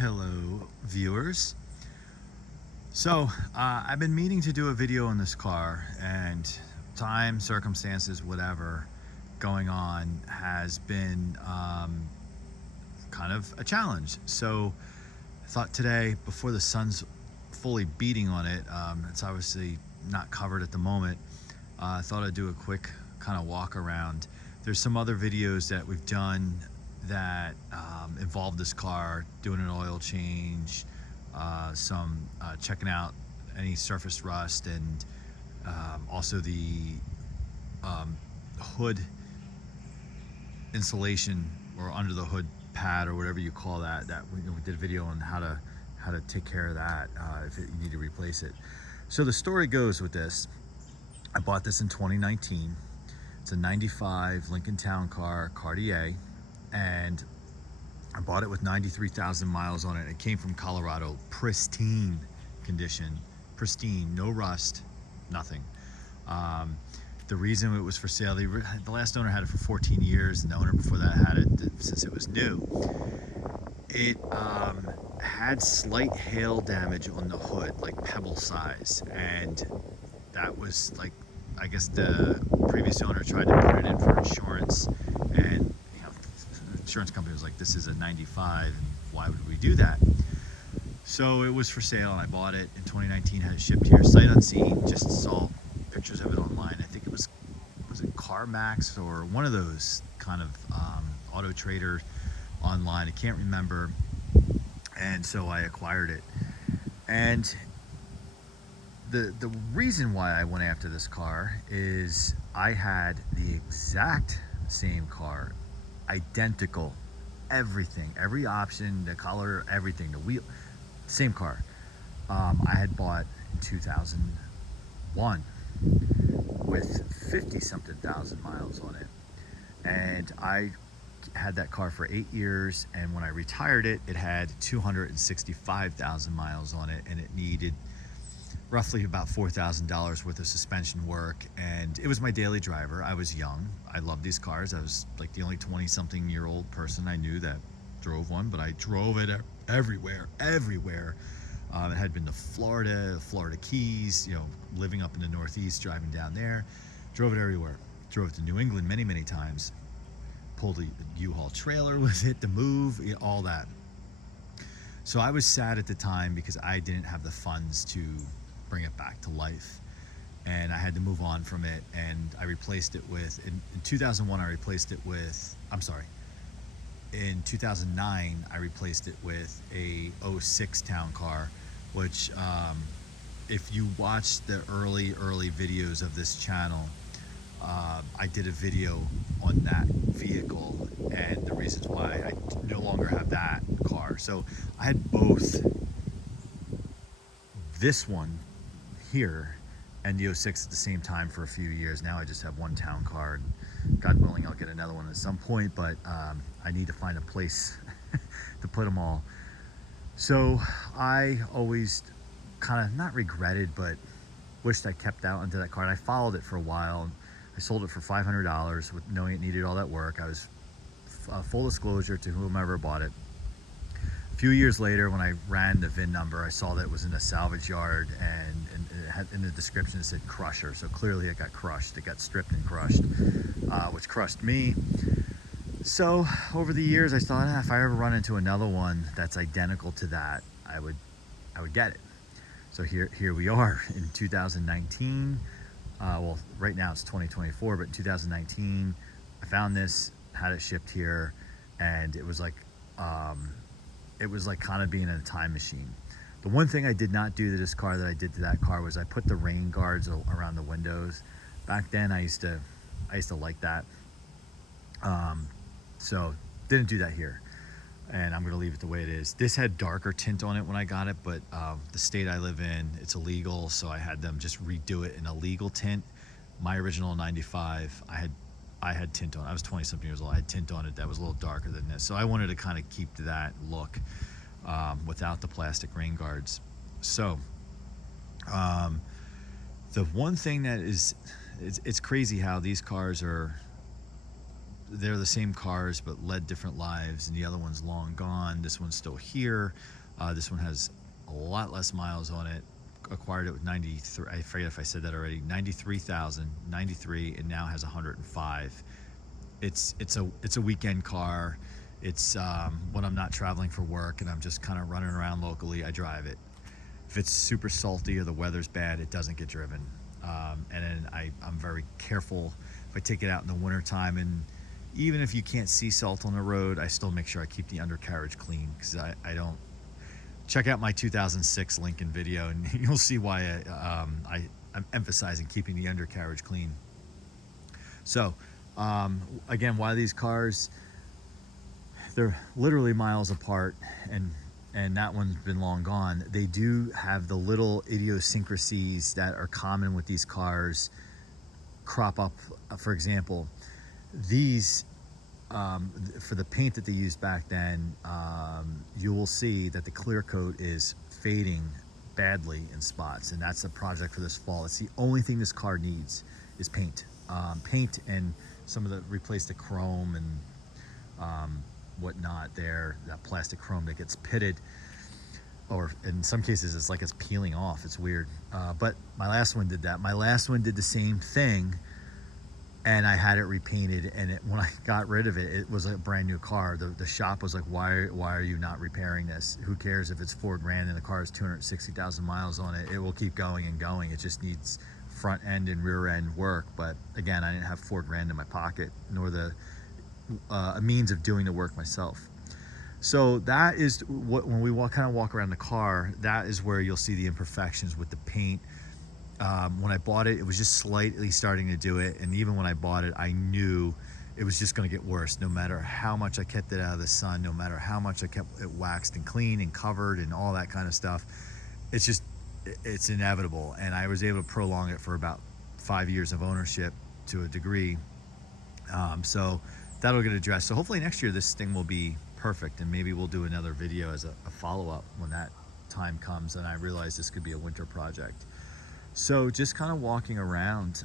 Hello viewers. I've been meaning to do a video on this car, and time, circumstances, whatever going on has been kind of a challenge. So I thought today, before the sun's fully beating on it, it's obviously not covered at the moment, I thought I'd do a quick kind of walk around. There's some other videos that we've done that involved this car, doing an oil change, some checking out any surface rust, and also the hood insulation, or under the hood pad, or whatever you call that. We did a video on how to take care of that if you need to replace it. So the story goes with this: I bought this in 2019. It's a 95 Lincoln Town Car Cartier, and I bought it with 93,000 miles on it. It came from Colorado, pristine condition, pristine, no rust, nothing. The reason it was for sale, the last owner had it for 14 years, and the owner before that had it since it was new. It had slight hail damage on the hood, like pebble size, and that was like, I guess the previous owner tried to put it in for insurance, and the insurance company was like, this is a 95, and why would we do that? So it was for sale, and I bought it in 2019, had it shipped here, sight unseen, just saw pictures of it online. I think it was it CarMax or one of those kind of auto trader online, I can't remember. And so I acquired it. And the reason why I went after this car is I had the exact same car, identical, everything, every option, the color, everything, the wheel, same car. I had bought in 2001 with 50-something thousand miles on it, and I had that car for 8 years, and when I retired it, it had 265,000 miles on it, and it needed roughly about $4,000 worth of suspension work, and it was my daily driver. I was young, I loved these cars. I was like the only 20-something-year-old person I knew that drove one, but I drove it everywhere. It had been to Florida Keys, living up in the Northeast, driving down there, drove it everywhere. Drove it to New England many times, pulled a U-Haul trailer with it to move, all that. So I was sad at the time because I didn't have the funds to bring it back to life, and I had to move on from it, and I replaced it with, in 2001 I replaced it with, in 2009 I replaced it with a 06 town car, which if you watch the early videos of this channel, I did a video on that vehicle and the reasons why I no longer have that car. So I had both this one here and the 06 at the same time for a few years. Now I just have one town car, and God willing I'll get another one at some point, but I need to find a place to put them all. So I always kind of, not regretted, but wished I kept out into that car, and I followed it for a while. I sold it for $500 with knowing it needed all that work. I was full disclosure to whomever bought it. A few years later, when I ran the VIN number, I saw that it was in a salvage yard, and it had, in the description it said crusher. So clearly it got crushed. It got stripped and crushed, which crushed me. So over the years, I thought, if I ever run into another one that's identical to that, I would get it. So here we are in 2019. Well, right now it's 2024, but in 2019, I found this, had it shipped here, and it was like kind of being in a time machine. The one thing I did not do to this car that I did to that car was I put the rain guards around the windows. Back then, I used to like that. So didn't do that here, and I'm gonna leave it the way it is. This had darker tint on it when I got it, but the state I live in, it's illegal, so I had them just redo it in a legal tint. My original 95, I had tint on it. I was 20-something years old. I had tint on it that was a little darker than this, so I wanted to kind of keep to that look without the plastic rain guards. So the one thing that is, it's crazy how these cars are they're the same cars but led different lives, and the other one's long gone. This one's still here. This one has a lot less miles on it. Acquired it with 93, I forget if I said that already, 93, and now has 105. It's a weekend car. It's when I'm not traveling for work and I'm just kind of running around locally, I drive it. If it's super salty or the weather's bad, it doesn't get driven. And then I'm very careful if I take it out in the wintertime, and even if you can't see salt on the road, I still make sure I keep the undercarriage clean, because I don't. Check out my 2006 Lincoln video and you'll see why I'm emphasizing keeping the undercarriage clean. So again, why these cars, they're literally miles apart, and that one's been long gone. They do have the little idiosyncrasies that are common with these cars crop up. For example, these for the paint that they used back then, you will see that the clear coat is fading badly in spots, and that's the project for this fall. It's the only thing this car needs is paint. Paint and some of the, replace the chrome and whatnot there, that plastic chrome that gets pitted, or in some cases it's like it's peeling off. It's weird. But my last one did that. My last one did the same thing, and I had it repainted, and when I got rid of it, it was a brand new car. The shop was like, why are you not repairing this? Who cares if it's $4,000 and the car has 260,000 miles on it? It will keep going and going. It just needs front end and rear end work. But again, I didn't have $4,000 in my pocket, nor the a means of doing the work myself. So that is what, when we kind of walk around the car, that is where you'll see the imperfections with the paint. When I bought it, it was just slightly starting to do it, and even when I bought it, I knew it was just going to get worse. No matter how much I kept it out of the sun, no matter how much I kept it waxed and clean and covered and all that kind of stuff, it's inevitable. And I was able to prolong it for about 5 years of ownership to a degree. So that'll get addressed. So hopefully next year this thing will be perfect, and maybe we'll do another video as a follow-up when that time comes and I realize this could be a winter project. So just kind of walking around,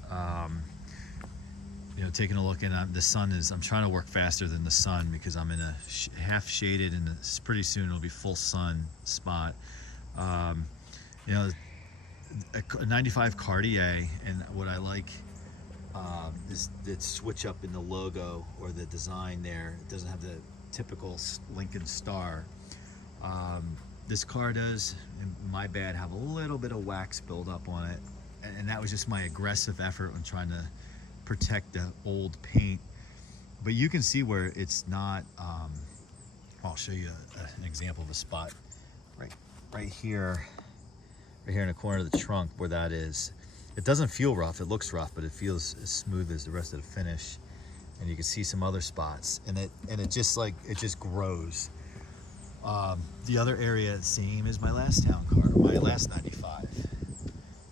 taking a look, and the sun is, I'm trying to work faster than the sun because I'm in a half shaded, and pretty soon it'll be full sun spot. A 95 Cartier, and what I like is the switch up in the logo or the design there. It doesn't have the typical Lincoln star. This car does, my bad, have a little bit of wax buildup on it, and that was just my aggressive effort on trying to protect the old paint. But you can see where it's not. I'll show you an example of a spot right here in the corner of the trunk where that is. It doesn't feel rough. It looks rough, but it feels as smooth as the rest of the finish. And you can see some other spots, and it just grows. The other area, same as my last town car, my last 95. You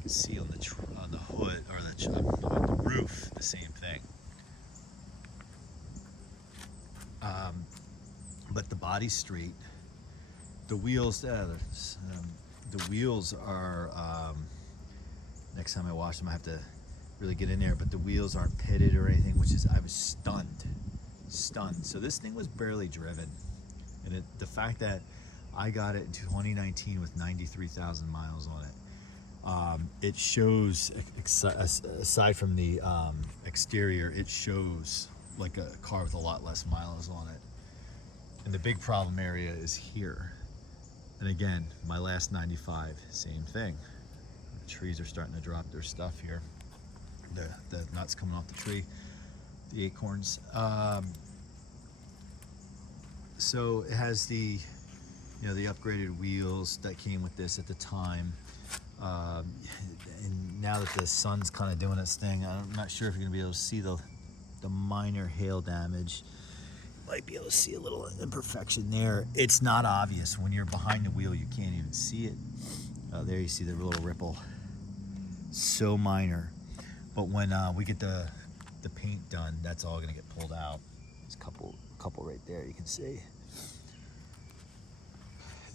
can see on the hood, or the roof, the same thing. But the body's straight. The wheels, the wheels are. Next time I wash them, I have to really get in there. But the wheels aren't pitted or anything, which is, I was stunned. So this thing was barely driven. And the fact that I got it in 2019 with 93,000 miles on it, it shows, aside from the exterior, it shows like a car with a lot less miles on it. And the big problem area is here. And again, my last 95, same thing. The trees are starting to drop their stuff here. The nuts coming off the tree, the acorns. So it has the upgraded wheels that came with this at the time. And now that the sun's kind of doing its thing, I'm not sure if you're gonna be able to see the minor hail damage. You might be able to see a little imperfection there. It's not obvious. When you're behind the wheel, you can't even see it. There you see the little ripple. So minor. But when we get the paint done, that's all gonna get pulled out. There's a couple right there you can see.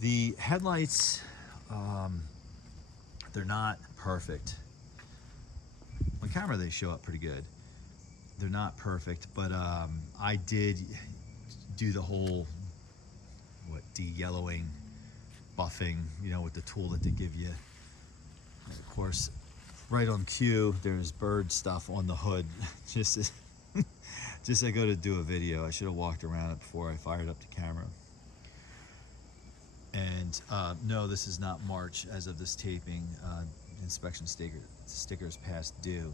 The headlights, they're not perfect. On camera they show up pretty good. They're not perfect, but I did do the whole de-yellowing, buffing, you know, with the tool that they give you. And of course, right on cue, there's bird stuff on the hood. just I go to do a video. I should have walked around it before I fired up the camera. And no, this is not March as of this taping. Inspection stickers past due.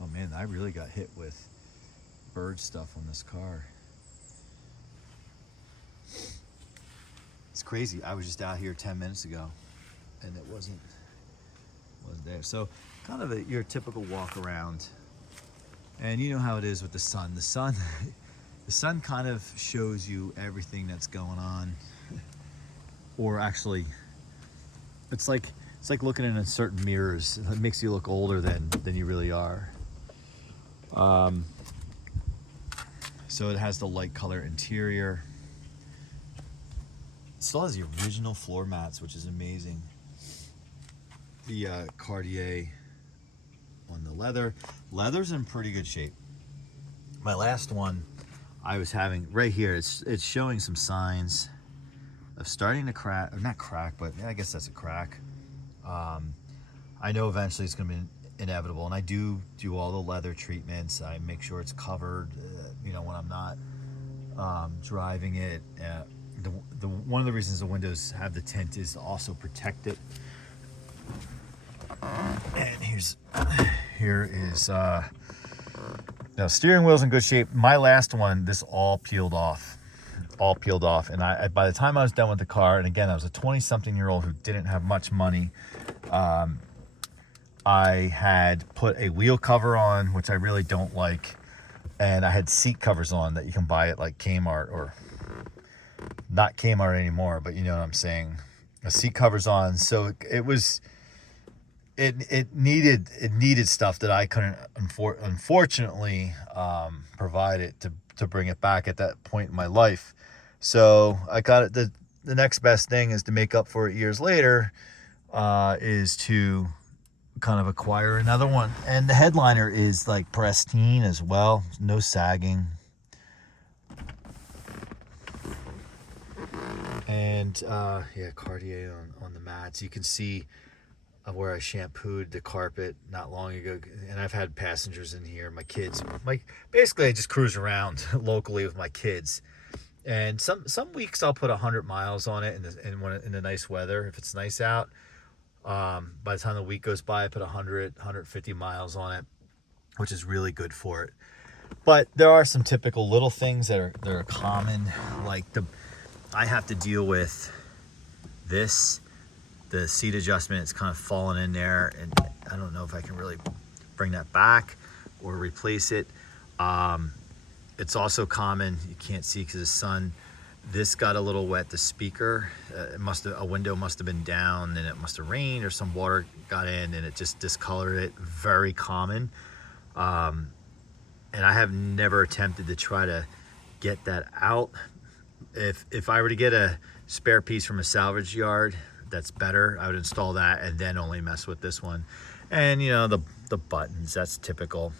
Oh man, I really got hit with bird stuff on this car. It's crazy. I was just out here 10 minutes ago and it wasn't there. So kind of your typical walk around. And you know how it is with the sun. The sun kind of shows you everything that's going on. Or actually, it's like looking in certain mirrors. It makes you look older than you really are. So it has the light color interior. It still has the original floor mats, which is amazing. The Cartier on the leather. Leather's in pretty good shape. My last one I was having right here, it's showing some signs of starting to crack, or not crack, but I guess that's a crack. I know eventually it's going to be inevitable, and I do all the leather treatments. I make sure it's covered, you know, when I'm not driving it. One of the reasons the windows have the tint is to also protect it. And here is now steering wheel's in good shape. My last one, this all peeled off, and by the time I was done with the car, and again I was a 20-something-year-old who didn't have much money, I had put a wheel cover on, which I really don't like, and I had seat covers on that you can buy at like Kmart, or not Kmart anymore, but you know what I'm saying. A seat covers on, so it needed stuff that I couldn't unfortunately provide it to bring it back at that point in my life. So I got it. The next best thing is to make up for it years later, is to kind of acquire another one. And the headliner is like pristine as well, no sagging. And yeah, Cartier on the mats. You can see where I shampooed the carpet not long ago, and I've had passengers in here, my kids. Basically I just cruise around locally with my kids, and some weeks I'll put 100 miles on it in the nice weather, if it's nice out. By the time the week goes by, I put 150 miles on it, which is really good for it. But there are some typical little things that are common, like I have to deal with this. The seat adjustment is kind of fallen in there, and I don't know if I can really bring that back or replace it. It's also common, you can't see because of the sun, this got a little wet, the speaker. A window must have been down, and it must have rained, or some water got in and it just discolored it. Very common. And I have never attempted to try to get that out. If I were to get a spare piece from a salvage yard, that's better. I would install that and then only mess with this one. And you know, the buttons, that's typical.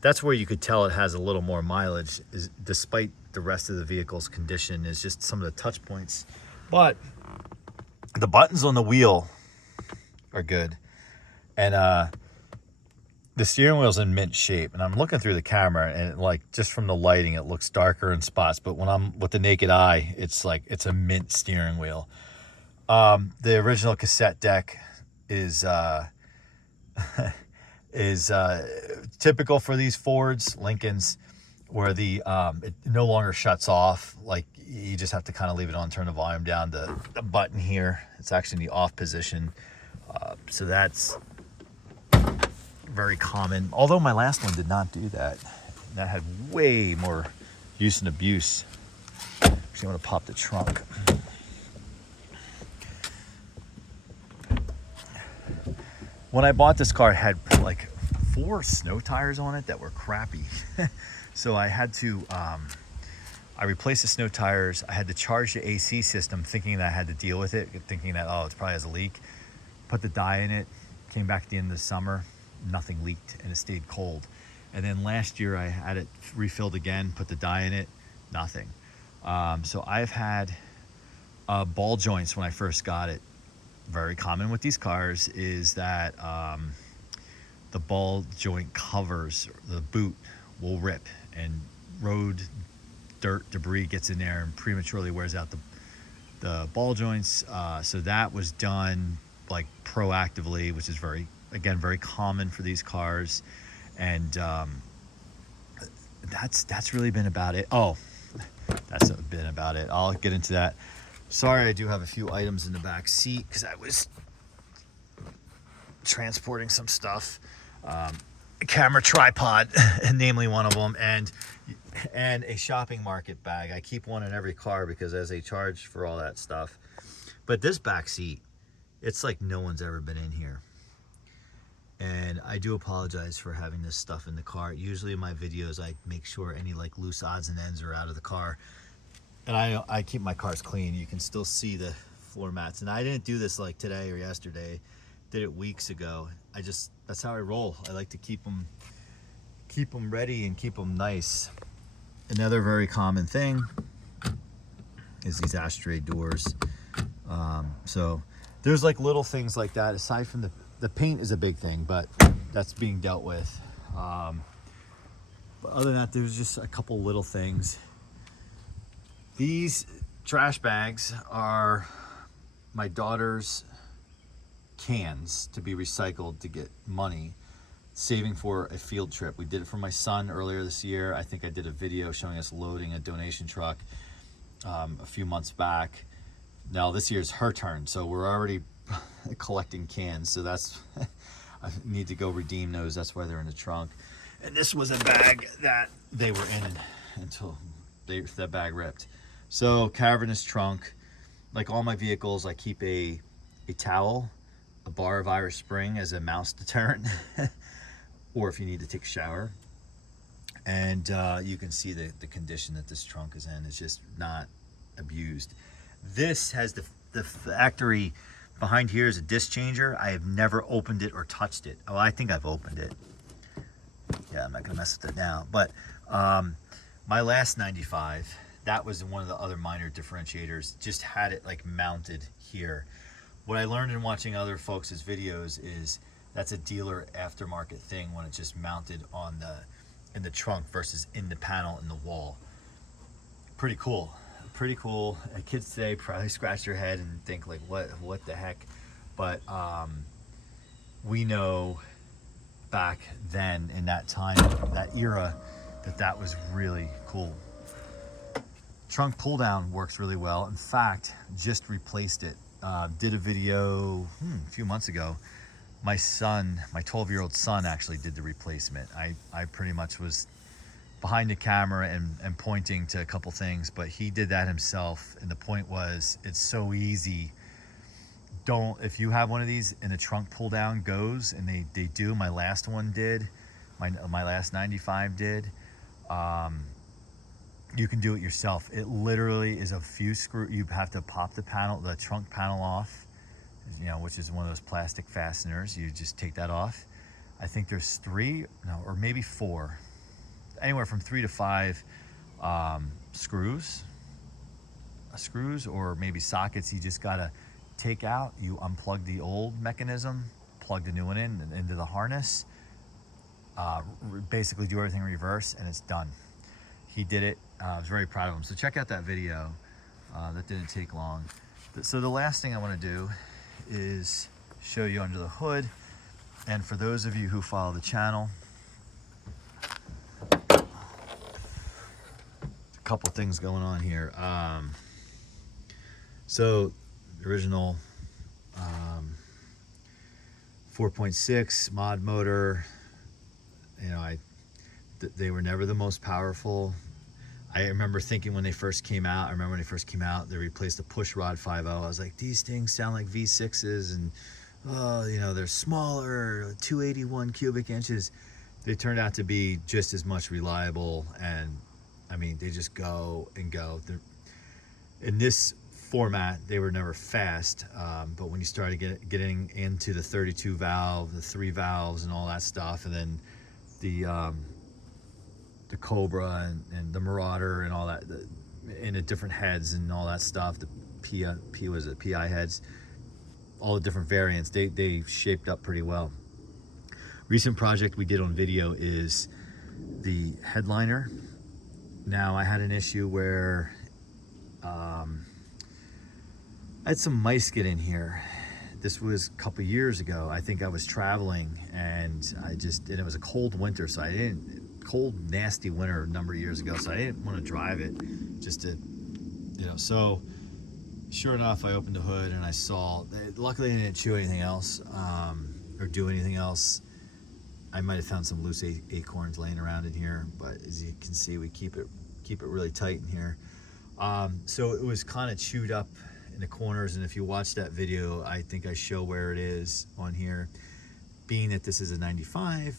That's where you could tell it has a little more mileage, is despite the rest of the vehicle's condition, is just some of the touch points. But the buttons on the wheel are good. And the steering wheel's in mint shape, and I'm looking through the camera, and like just from the lighting it looks darker in spots, but when I'm with the naked eye, it's like it's a mint steering wheel. The original cassette deck is typical for these Fords, Lincolns, where it no longer shuts off. Like you just have to kind of leave it on, turn the volume down. The button here, it's actually in the off position. So that's very common. Although my last one did not do that. That had way more use and abuse. Actually, I'm gonna pop the trunk. When I bought this car, it had like 4 snow tires on it that were crappy. So I had to, I replaced the snow tires. I had to charge the AC system, thinking that I had to deal with it, thinking that, oh, it probably has a leak. Put the dye in it, Came back at the end of the summer, nothing leaked and it stayed cold. And then last year I had it refilled again, put the dye in it, nothing. So I've had ball joints when I first got it. Very common with these cars is that the ball joint covers, the boot will rip and road dirt debris gets in there and prematurely wears out the ball joints. So that was done like proactively, which is very common for these cars. And that's really been about it. Oh, that's been about it. I'll get into that. Sorry, I do have a few items in the back seat because I was transporting some stuff. A camera tripod, namely one of them, and a shopping market bag. I keep one in every car because as they charge for all that stuff. But this back seat, it's like no one's ever been in here. And I do apologize for having this stuff in the car. Usually in my videos, I make sure any like loose odds and ends are out of the car. And I keep my cars clean. You can still see the floor mats. And I didn't do this like today or yesterday. Did it weeks ago. That's how I roll. I like to keep them ready and keep them nice. Another very common thing is these ashtray doors. So there's like little things like that. Aside from the paint is a big thing, but that's being dealt with. But other than that, there's just a couple little things. These trash bags are my daughter's cans to be recycled to get money, saving for a field trip. We did it for my son earlier this year. I think I did a video showing us loading a donation truck a few months back. Now this year's her turn, so we're already collecting cans. So that's I need to go redeem those. That's why they're in the trunk. And this was a bag that they were in until that bag ripped. So cavernous trunk. Like all my vehicles, I keep a towel, a bar of Irish Spring as a mouse deterrent, or if you need to take a shower. And you can see the condition that this trunk is in. It's just not abused. This has the factory behind here is a disc changer. I have never opened it or touched it. Oh, I think I've opened it. Yeah, I'm not gonna mess with it now. But my last 95, that was one of the other minor differentiators. Just had it like mounted here. What I learned in watching other folks' videos is that's a dealer aftermarket thing when it's just mounted on in the trunk versus in the panel in the wall. Pretty cool. Pretty cool. Kids today probably scratch their head and think like, what the heck? But we know back then in that time, that era, that was really cool. Trunk pull down works really well. In fact, just replaced it. Did a video a few months ago. My son, my 12-year-old son actually did the replacement. I pretty much was behind the camera and pointing to a couple things, but he did that himself. And the point was, it's so easy. If you have one of these and the trunk pull down goes, and they do, my last one did, my last 95 did, you can do it yourself. It literally is a few screws. You have to pop the trunk panel off, which is one of those plastic fasteners. You just take that off. I think there's 3, or maybe 4, anywhere from 3 to 5 screws, or maybe sockets. You just gotta take out. You unplug the old mechanism, plug the new one into the harness. Basically, do everything in reverse, and it's done. He did it. I was very proud of him. So check out that video. That didn't take long. So the last thing I want to do is show you under the hood. And for those of you who follow the channel, a couple things going on here. So the original 4.6 mod motor, they were never the most powerful. I remember thinking when they first came out, they replaced the push rod 5.0. I was like, these things sound like V6s, and they're smaller, 281 cubic inches. They turned out to be just as much reliable, and I mean, they just go and go. In this format, they were never fast, but when you started getting into the 32 valve, the 3 valves and all that stuff, and then the Cobra and the Marauder and all that, and the different heads and all that stuff, the PI heads, all the different variants, they shaped up pretty well. Recent project we did on video is the headliner. Now I had an issue where I had some mice get in here. This was a couple years ago. I think I was traveling, and it was a cold winter, so cold nasty winter a number of years ago, so I didn't want to drive it, just to, so sure enough, I opened the hood and I saw, luckily I didn't chew anything else, or do anything else. I might have found some loose acorns laying around in here, but as you can see, we keep it really tight in here. So it was kind of chewed up in the corners, and if you watch that video, I think I show where it is on here. Being that this is a 95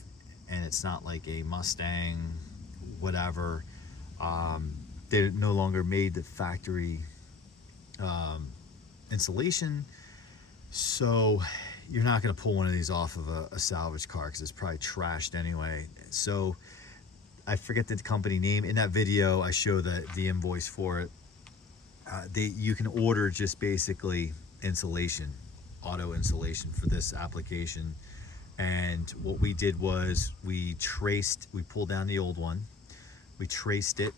and it's not like a Mustang, whatever, they no longer made the factory insulation, so you're not going to pull one of these off of a salvage car because it's probably trashed anyway. So I forget the company name. In that video, I show the invoice for it. You can order just basically insulation, auto insulation for this application. And what we did was we pulled down the old one, we traced it.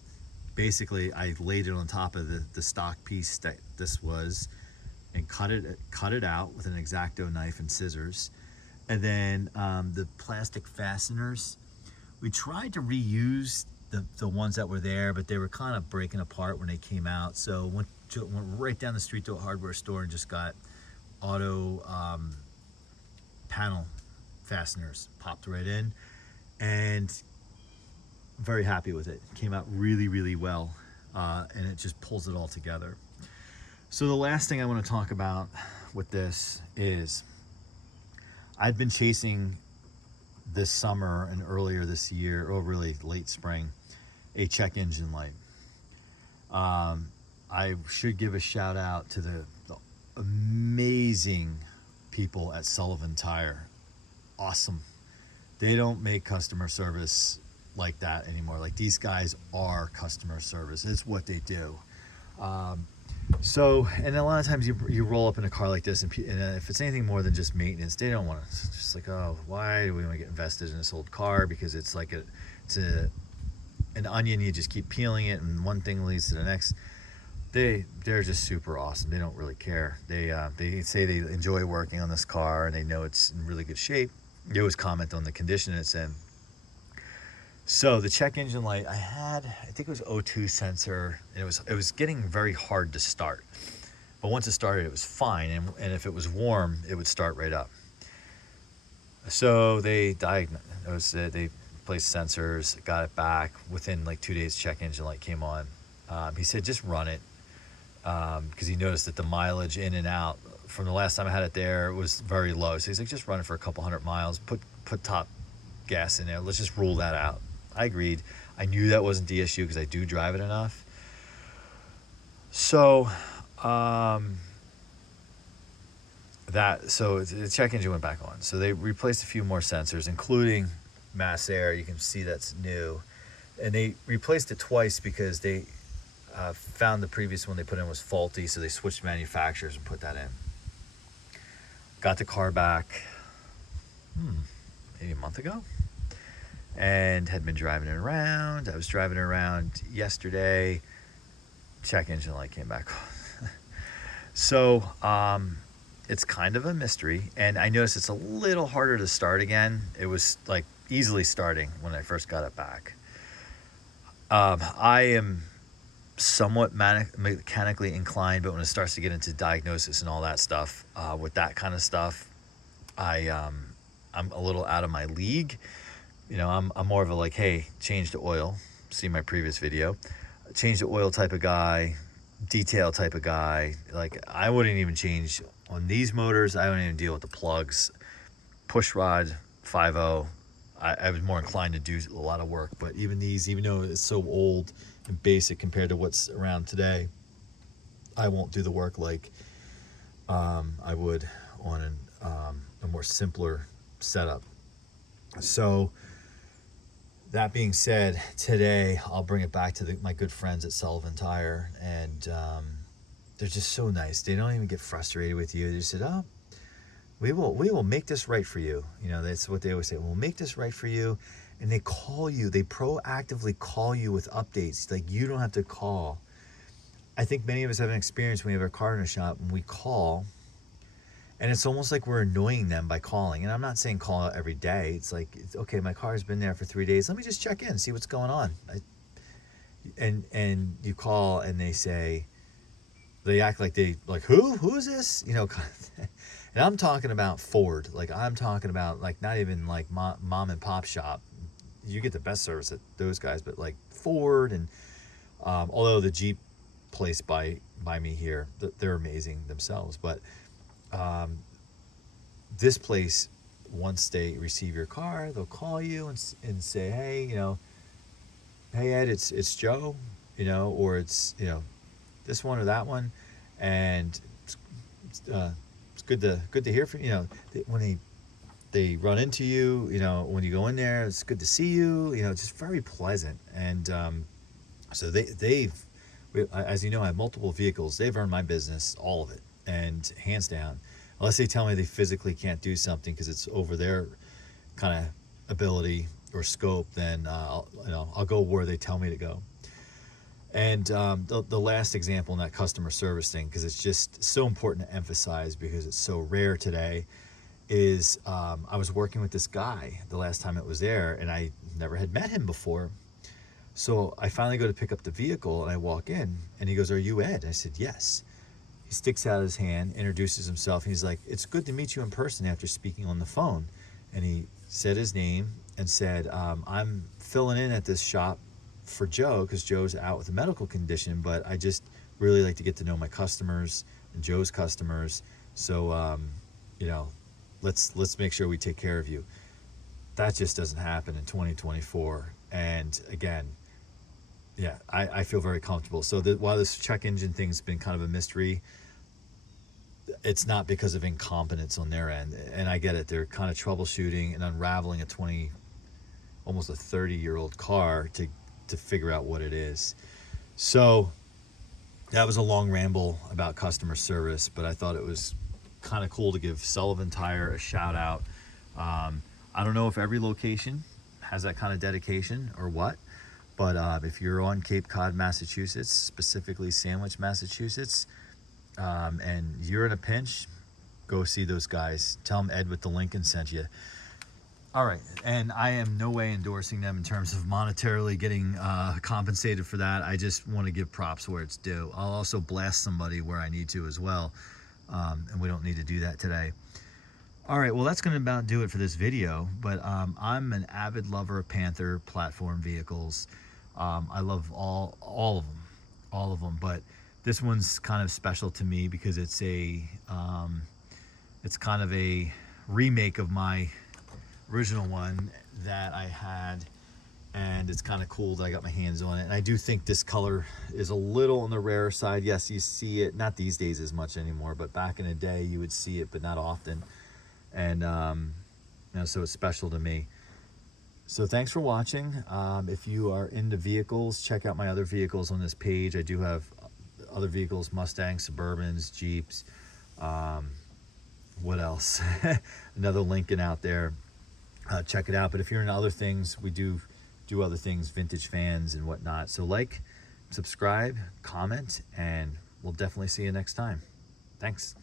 Basically, I laid it on top of the stock piece that this was, and cut it out with an X-Acto knife and scissors. And then the plastic fasteners, we tried to reuse the ones that were there, but they were kind of breaking apart when they came out. So went right down the street to a hardware store and just got auto panel fasteners, popped right in, and very happy with it. Came out really, really well, and it just pulls it all together. So the last thing I want to talk about with this is I've been chasing this summer and earlier this year, or really late spring, a check engine light. I should give a shout out to the amazing people at Sullivan Tire. Awesome. They don't make customer service like that anymore. Like, these guys are customer service. It's what they do. So, and a lot of times you roll up in a car like this, and if it's anything more than just maintenance, they don't want to. It's just like, oh, why do we want to get invested in this old car? Because it's like an onion. You just keep peeling it, and one thing leads to the next. They're just super awesome. They don't really care. They say they enjoy working on this car, and they know it's in really good shape. They always comment on the condition it's in. So the check engine light, I think it was O2 sensor, and it was getting very hard to start. But once it started, it was fine, and if it was warm, it would start right up. So they diagnosed it, they placed sensors, got it back. Within like 2 days, check engine light came on. He said, just run it, because he noticed that the mileage in and out from the last time I had it there was very low. So he's like, just run it for a couple 100 miles, put top gas in there. Let's just rule that out. I agreed. I knew that wasn't the issue because I do drive it enough. So, the check engine went back on. So they replaced a few more sensors, including mass air. You can see that's new. And they replaced it twice because they found the previous one they put in was faulty, so they switched manufacturers and put that in. Got the car back maybe a month ago, and had been driving it around. I was driving it around yesterday. Check engine light came back on. So it's kind of a mystery, and I noticed it's a little harder to start again. It was like easily starting when I first got it back. I am somewhat mechanically inclined, but when it starts to get into diagnosis and all that stuff, with that kind of stuff, I'm a little out of my league. I'm more of a like, hey, change the oil. See my previous video. Change the oil type of guy, detail type of guy. Like, I wouldn't even change on these motors. I wouldn't even deal with the plugs. Push rod 5.0. I was more inclined to do a lot of work, but even these, even though it's so old and basic compared to what's around today, I won't do the work like I would on a more simpler setup. So that being said, today I'll bring it back to my good friends at Sullivan Tire, and they're just so nice. They don't even get frustrated with you. They just said, "Oh, we will make this right for you." You know, that's what they always say. We'll make this right for you. And they call you. They proactively call you with updates. Like, you don't have to call. I think many of us have an experience when we have our car in a shop and we call, and it's almost like we're annoying them by calling. And I'm not saying call out every day. It's like, okay, my car's been there for 3 days. Let me just check in, see what's going on. And you call and they act like who is this? You know, and I'm talking about Ford. Like, I'm talking about like not even like mom and pop shop. You get the best service at those guys, but like Ford and although the Jeep place by me here, they're amazing themselves, but this place, once they receive your car, they'll call you and say, hey, you know, hey Ed, it's Joe, you know, or it's, you know, this one or that one, and it's good to hear from you. You know, when they run into you, you know, when you go in there, it's good to see you, you know, it's just very pleasant. And so they've, as you know, I have multiple vehicles. They've earned my business, all of it, and hands down. Unless they tell me they physically can't do something because it's over their kind of ability or scope, then I'll go where they tell me to go. And the last example in that customer service thing, because it's just so important to emphasize because it's so rare today, is I was working with this guy the last time it was there, and I never had met him before. So I finally go to pick up the vehicle, and I walk in, and he goes, "Are you Ed?" I said, "Yes." He sticks out his hand, introduces himself, and he's like, "It's good to meet you in person after speaking on the phone." And he said his name and said, "I'm filling in at this shop for Joe because Joe's out with a medical condition, but I just really like to get to know my customers and Joe's customers. So, you know, let's make sure we take care of you." That just doesn't happen in 2024. And again, yeah, I feel very comfortable. So while this check engine thing's been kind of a mystery, it's not because of incompetence on their end. And I get it. They're kind of troubleshooting and unraveling almost a 30-year-old car to figure out what it is. So that was a long ramble about customer service, but I thought it was kind of cool to give Sullivan Tire a shout out. I don't know if every location has that kind of dedication or what, but if you're on Cape Cod, Massachusetts, specifically Sandwich, Massachusetts, and you're in a pinch, go see those guys. Tell them Ed with the Lincoln sent you. All right, and I am no way endorsing them in terms of monetarily getting compensated for that. I just want to give props where it's due. I'll also blast somebody where I need to as well, and we don't need to do that today. All right, well, that's going to about do it for this video, but I'm an avid lover of Panther platform vehicles. I love all of them, but this one's kind of special to me because it's kind of a remake of my original one that I had, and it's kind of cool that I got my hands on it. And I do think this color is a little on the rarer side. Yes, you see it, not these days as much anymore, but back in the day you would see it, but not often. And you know, so it's special to me. So thanks for watching. If you are into vehicles, check out my other vehicles on this page. I do have other vehicles: Mustangs, Suburbans, Jeeps, what else? Another Lincoln out there. Check it out. But if you're into other things, we do other things, vintage fans and whatnot. So like, subscribe, comment, and we'll definitely see you next time. Thanks.